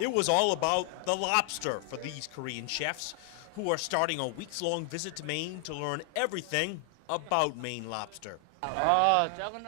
It was all about the lobster for these Korean chefs who are starting a weeks-long visit to Maine to learn everything about Maine lobster.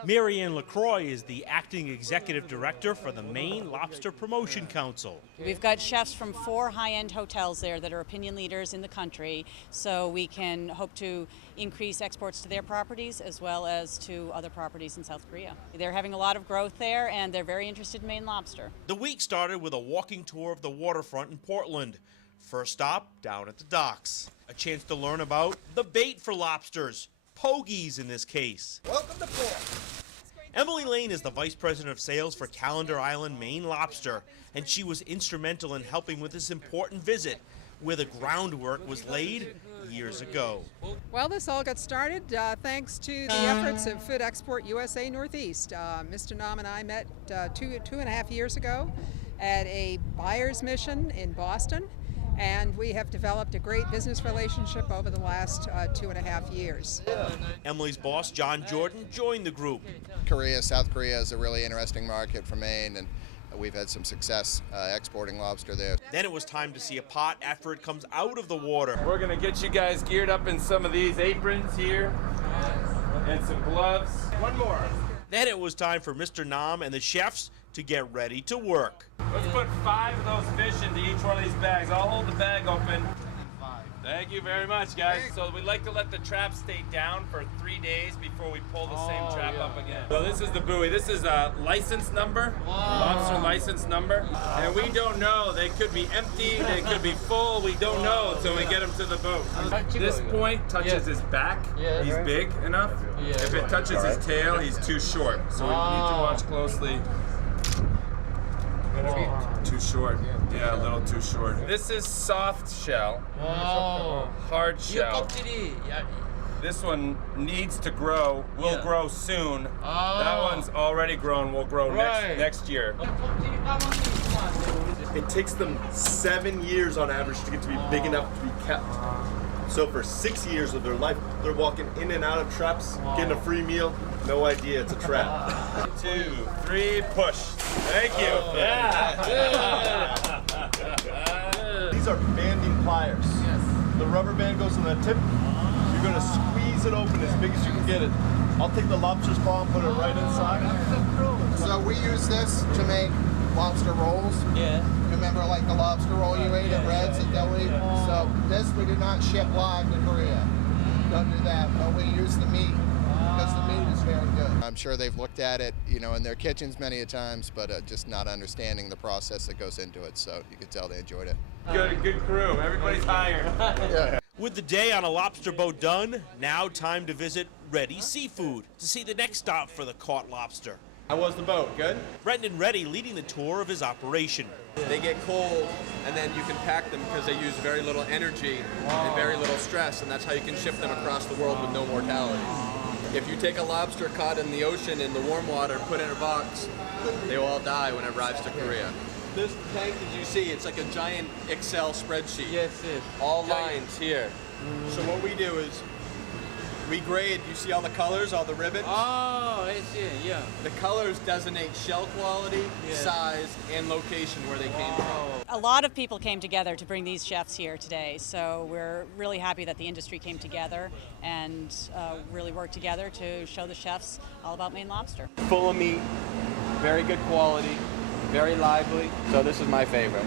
Marianne LaCroix is the acting executive director for the Maine Lobster Promotion Council. We've got chefs from 4 high-end hotels there that are opinion leaders in the country, so we can hope to increase exports to their properties as well as to other properties in South Korea. They're having a lot of growth there, and they're very interested in Maine lobster. The week started with a walking tour of the waterfront in Portland. First stop, down at the docks. A chance to learn about the bait for lobsters, pogies in this case. Welcome to port. Emily Lane is the Vice President of Sales for Calendar Island Maine Lobster, and she was instrumental in helping with this important visit, where the groundwork was laid years ago. Well, this all got started thanks to the efforts of Food Export USA Northeast. Mr. Nam and I met two and a half years ago at a buyer's mission in Boston, and we have developed a great business relationship over the last 2.5 years. Emily's boss, John Jordan, joined the group. South Korea is a really interesting market for Maine, and we've had some success exporting lobster there. Then it was time to see a pot after it comes out of the water. We're gonna get you guys geared up in some of these aprons here and some gloves. One more. Then it was time for Mr. Nam and the chefs to get ready to work. Let's put 5 of those fish into each one of these bags. I'll hold the bag open. Thank you very much, guys. So we like to let the trap stay down for 3 days before we pull the same trap up again. So this is the buoy. This is a license number, lobster license number. And we don't know. They could be empty, they could be full. We don't know until we get them to the boat. This point touches his back. He's big enough. If it touches his tail, he's too short. So we need to watch closely. Too short. Yeah, a little too short. This is soft shell. Hard shell. This one needs to grow. Will grow soon. That one's already grown. Will grow next year. It takes them 7 years on average to get to be big enough to be kept. So for 6 years of their life, they're walking in and out of traps, getting a free meal. No idea it's a trap. 2, 3, push. Thank you. These are banding pliers. The rubber band goes on the tip. You're going to squeeze it open as big as you can get it. I'll take the lobster's paw and put it right inside. So we use this to make lobster rolls. Remember like the lobster roll you ate at Red's at Deli? So this we do not ship live to Korea. Don't do that, but we use the meat because the meat is very good. I'm sure they've looked at it, in their kitchens many a times, but just not understanding the process that goes into it. So you could tell they enjoyed it. Good crew. Everybody's hired. With the day on a lobster boat done, now time to visit Reddy Seafood to see the next stop for the caught lobster. How was the boat? Good? Brendan Reddy leading the tour of his operation. They get cold, and then you can pack them because they use very little energy and very little stress, and that's how you can ship them across the world with no mortality. If you take a lobster caught in the ocean in the warm water, put it in a box, they will all die when it arrives to Korea. This tank, as you see, it's like a giant Excel spreadsheet. Yes. All lines here. So what we do is we grade, you see all the colors, all the ribbons? Oh, I see, yeah. The colors designate shell quality, size, and location where they came from. A lot of people came together to bring these chefs here today, so we're really happy that the industry came together and really worked together to show the chefs all about Maine lobster. Full of meat, very good quality, very lively. So this is my favorite.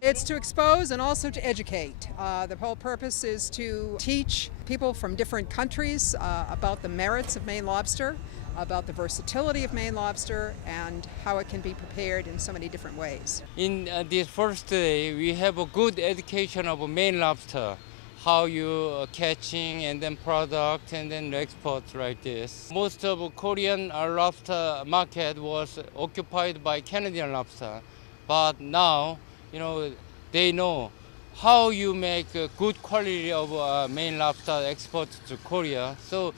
It's to expose and also to educate. The whole purpose is to teach people from different countries about the merits of Maine lobster, about the versatility of Maine lobster, and how it can be prepared in so many different ways. In this first day, we have a good education of Maine lobster, how you catching and then product and then export like this. Most of Korean lobster market was occupied by Canadian lobster, but now, they know how you make a good quality of Maine lobster export to Korea. So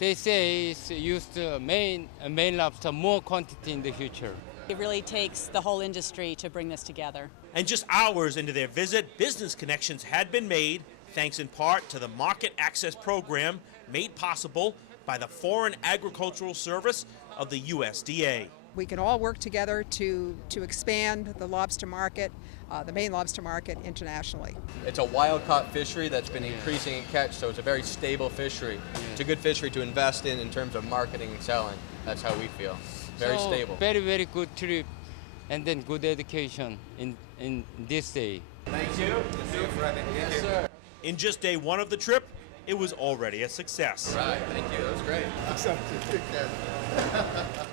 they say it's used to Maine lobster more quantity in the future. It really takes the whole industry to bring this together. And just hours into their visit, business connections had been made, thanks in part to the Market Access Program made possible by the Foreign Agricultural Service of the USDA. we can all work together to expand the lobster market, the Maine lobster market internationally. It's a wild-caught fishery that's been increasing in catch, so it's a very stable fishery. It's a good fishery to invest in terms of marketing and selling. That's how we feel. Very So, stable. Very, very good trip, and then good education in this day. Thank you. Yes, sir. In just day one of the trip, it was already a success. Right, thank you. That was great. Take care.